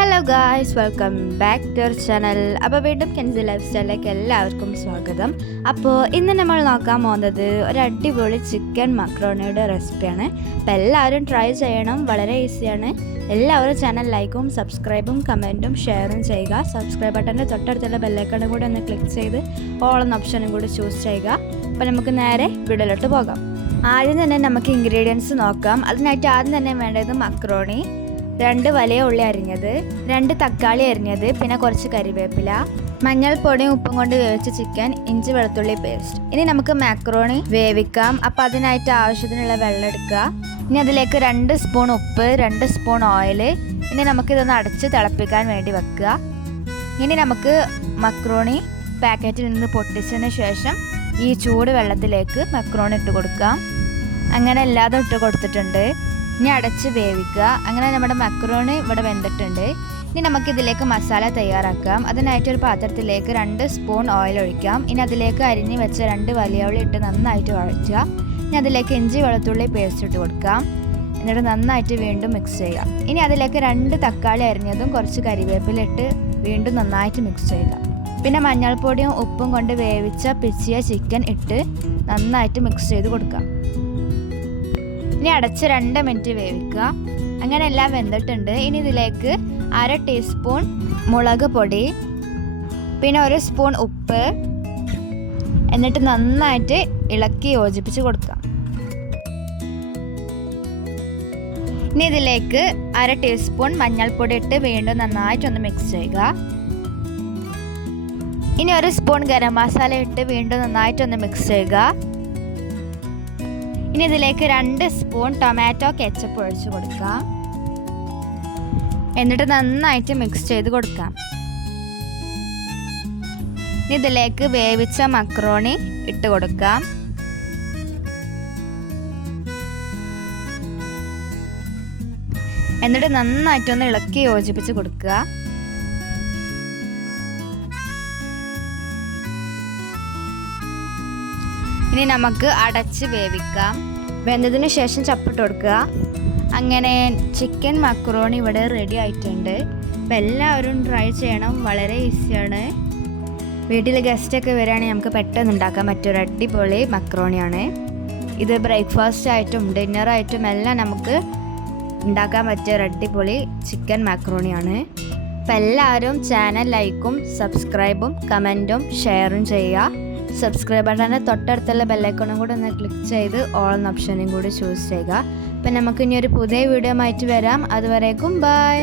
Hello guys, welcome back to our channel. അപ്പോൾ വീണ്ടും കെൻസി life സ്റ്റൈലിലേക്ക് എല്ലാവർക്കും സ്വാഗതം. അപ്പോൾ ഇന്ന് നമ്മൾ നോക്കാൻ പോകുന്നത് ഒരു അടിപൊളി ചിക്കൻ മക്രോണിയുടെ റെസിപ്പിയാണ്. അപ്പോൾ എല്ലാവരും ട്രൈ ചെയ്യണം, വളരെ ഈസിയാണ്. എല്ലാവരും ചാനൽ ലൈക്കും സബ്സ്ക്രൈബും കമൻറ്റും ഷെയറും ചെയ്യുക. സബ്സ്ക്രൈബ് ബട്ടൻ്റെ തൊട്ടടുത്തുള്ള ബെല്ലൈക്കണും കൂടി ഒന്ന് ക്ലിക്ക് ചെയ്ത് ഓൾ എന്ന ഓപ്ഷനും കൂടി ചൂസ് ചെയ്യുക. അപ്പോൾ നമുക്ക് നേരെ വീഡിയോയിലോട്ട് പോകാം. ആദ്യം തന്നെ നമുക്ക് ഇൻഗ്രീഡിയൻസ് നോക്കാം. അതിനായിട്ട് ആദ്യം തന്നെ വേണ്ടത് മക്രോണി, 2 വലിയ ഉള്ളി അരിഞ്ഞത്, 2 തക്കാളി അരിഞ്ഞത്, പിന്നെ കുറച്ച് കരിവേപ്പില, മഞ്ഞൾപ്പൊടിയും ഉപ്പും കൊണ്ട് വേവിച്ച ചിക്കൻ, ഇഞ്ചി വെളുത്തുള്ളി പേസ്റ്റ്. ഇനി നമുക്ക് മാക്രോണി വേവിക്കാം. അപ്പോൾ അതിനായിട്ട് ആവശ്യത്തിനുള്ള വെള്ളം എടുക്കുക. ഇനി അതിലേക്ക് 2 സ്പൂൺ ഉപ്പ്, 2 സ്പൂൺ ഓയിൽ. ഇനി നമുക്കിതൊന്ന് അടച്ച് തിളപ്പിക്കാൻ വേണ്ടി വെക്കുക. ഇനി നമുക്ക് മക്രോണി പാക്കറ്റിൽ നിന്ന് പൊട്ടിച്ചതിന് ശേഷം ഈ ചൂട് വെള്ളത്തിലേക്ക് മക്രോണി ഇട്ട് കൊടുക്കാം. അങ്ങനെ എല്ലാതും ഇട്ട് കൊടുത്തിട്ടുണ്ട്. ഇനി അടച്ച് വേവിക്കുക. അങ്ങനെ നമ്മുടെ മക്രോണി ഇവിടെ വെന്തിട്ടുണ്ട്. ഇനി നമുക്കിതിലേക്ക് മസാല തയ്യാറാക്കാം. അതിനായിട്ട് ഒരു പാത്രത്തിലേക്ക് 2 സ്പൂൺ ഓയിൽ ഒഴിക്കാം. ഇനി അതിലേക്ക് അരിഞ്ഞ് വെച്ച 2 വലിയ ഉള്ളി ഇട്ട് നന്നായിട്ട് വഴറ്റുക. ഇനി അതിലേക്ക് ഇഞ്ചി വെളുത്തുള്ളി പേസ്റ്റ് ഇട്ട് കൊടുക്കാം. എന്നിട്ട് നന്നായിട്ട് വീണ്ടും മിക്സ് ചെയ്യുക. ഇനി അതിലേക്ക് 2 തക്കാളി അരിഞ്ഞതും കുറച്ച് കരിവേപ്പില ഇട്ട് വീണ്ടും നന്നായിട്ട് മിക്സ് ചെയ്യുക. പിന്നെ മഞ്ഞൾപ്പൊടിയും ഉപ്പും കൊണ്ട് വേവിച്ച പിച്ചിയ ചിക്കൻ ഇട്ട് നന്നായിട്ട് മിക്സ് ചെയ്ത് കൊടുക്കാം. ഇനി അടച്ച് 2 മിനിറ്റ് വേവിക്കുക. അങ്ങനെ എല്ലാം വെന്തിട്ടുണ്ട്. ഇനി ഇതിലേക്ക് 1/2 ടീസ്പൂൺ മുളക് പൊടി, പിന്നെ 1 സ്പൂൺ ഉപ്പ്, എന്നിട്ട് നന്നായിട്ട് ഇളക്കി യോജിപ്പിച്ച് കൊടുക്കാം. ഇനി ഇതിലേക്ക് 1/2 ടീസ്പൂൺ മഞ്ഞൾപ്പൊടി ഇട്ട് വീണ്ടും നന്നായിട്ടൊന്ന് മിക്സ് ചെയ്യുക. ഇനി 1 സ്പൂൺ ഗരം മസാല ഇട്ട് വീണ്ടും നന്നായിട്ടൊന്ന് മിക്സ് ചെയ്യുക. ഇനി ഇതിലേക്ക് 2 സ്പൂൺ ടൊമാറ്റോ കെച്ചപ്പ് ഒഴിച്ച് കൊടുക്കാം. എന്നിട്ട് നന്നായിട്ട് മിക്സ് ചെയ്ത് കൊടുക്കാം. ഇതിലേക്ക് വേവിച്ച മക്രോണി ഇട്ട് കൊടുക്കാം. എന്നിട്ട് നന്നായിട്ടൊന്ന് ഇളക്കി യോജിപ്പിച്ച് കൊടുക്കുക. ഇനി നമുക്ക് അടച്ച് വേവിക്കാം. വെന്തതിന് ശേഷം ചപ്പിട്ട് കൊടുക്കുക. അങ്ങനെ ചിക്കൻ മക്രോണി ഇവിടെ റെഡി ആയിട്ടുണ്ട്. അപ്പോൾ എല്ലാവരും ട്രൈ ചെയ്യണം, വളരെ ഈസിയാണ്. വീട്ടിൽ ഗസ്റ്റൊക്കെ വരികയാണെങ്കിൽ നമുക്ക് പെട്ടെന്ന് ഉണ്ടാക്കാൻ പറ്റിയൊരു അടിപൊളി മക്രോണിയാണ്. ഇത് ബ്രേക്ക്ഫാസ്റ്റ് ആയിട്ടും ഡിന്നറായിട്ടും എല്ലാം നമുക്ക് ഉണ്ടാക്കാൻ പറ്റിയൊരു അടിപൊളി ചിക്കൻ മക്രോണിയാണ്. അപ്പോൾ എല്ലാവരും ചാനൽ ലൈക്കും സബ്സ്ക്രൈബും കമൻറ്റും ഷെയറും ചെയ്യുക. സബ്സ്ക്രൈബ് ബട്ടൻ്റെ തൊട്ടടുത്തുള്ള ബെല്ലൈക്കണും കൂടി ഒന്ന് ക്ലിക്ക് ചെയ്ത് ഓൾ എന്ന ഓപ്ഷനും കൂടി ചൂസ് ചെയ്യുക. അപ്പം നമുക്ക് ഇനി ഒരു പുതിയ വീഡിയോ ആയിട്ട് വരാം. അതുവരേക്കും ബൈ.